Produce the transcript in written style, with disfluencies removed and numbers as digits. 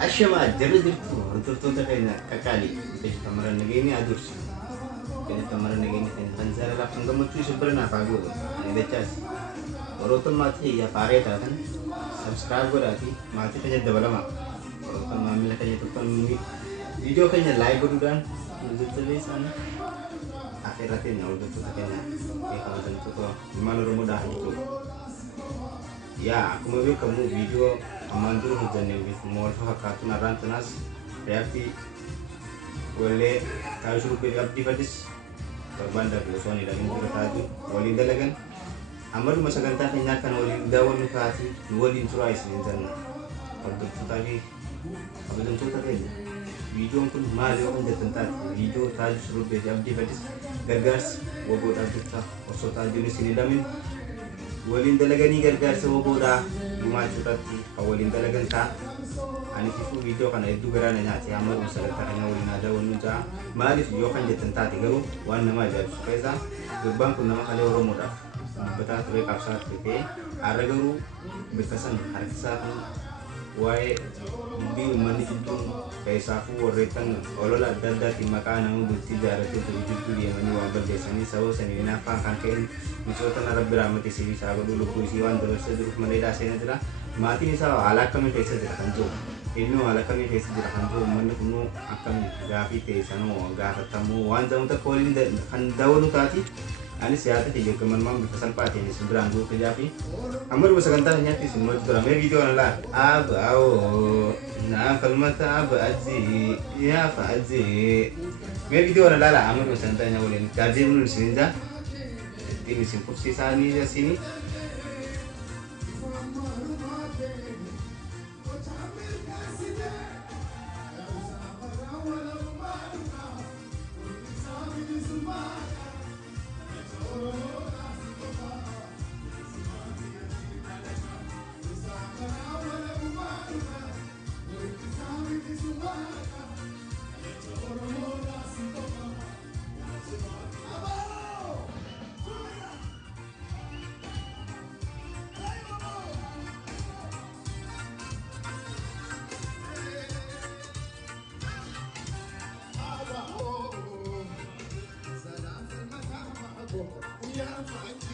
Ashama dirtu turtun ta kaina kakali kai tamaran nagini adurs kai tamaran nagini kan zara la panggamutu sebenarnya pagu ini becas oroton mati ya pare ta kan subscribe berarti mati kanya dabalama oroton mamila kanya tuton video kanya like dan tulisan akhiratin udah tuh kayaknya kalau tentu tuh gimana mudah itu ya aku mau kamu video amandur hujan yang bisa mau hakatu naran tenas reaksi boleh kalau suruh pilih abdi badis berbandar dosoni dan ini bertaju walin dalagan amar masa ganta kenyakan walin dawan nukati walin surai selintan untuk tadi apa tentu tadi video pun mali orang jatentat video taju suruh pilih abdi badis gargas wabot adukta osota jenis ini damin walin dalagan ni gargas waboda Gumajurati kawalin talagang ta ani fifu video kana edu garana nya ti amar masalah ta kanya walin ada wonu ja malif yo kan jetan ta tigaru wan nama ja supaya gerbang kun nama kali oro muda beta tebe kapsa tebe aragaru betasan harksa kan wae bi mani itu kaisafu waretan olola dada ti makana ngu tijara tu itu dia mani wa berdesani sawo sani nafa kan kain misalkan Arab beramati sih bisa dulu puisiwan terus terus meneda saya tidak mati misal ala kami pesa tidak kanjo ini ala kami pesa tidak kanjo mana kuno akan gapi pesa no gak ketemu wan jam tak kolin kan daun tadi ani siapa tiga keman mam pesan pati ini seberang dulu kejapi amar masa kantar nyati semua itu ramai video lah abau nah kalimat abau aji ya apa aji video lah amar masa kantarnya ulin kaji menurut sinja ini simpul sisa ini di sini Yeah,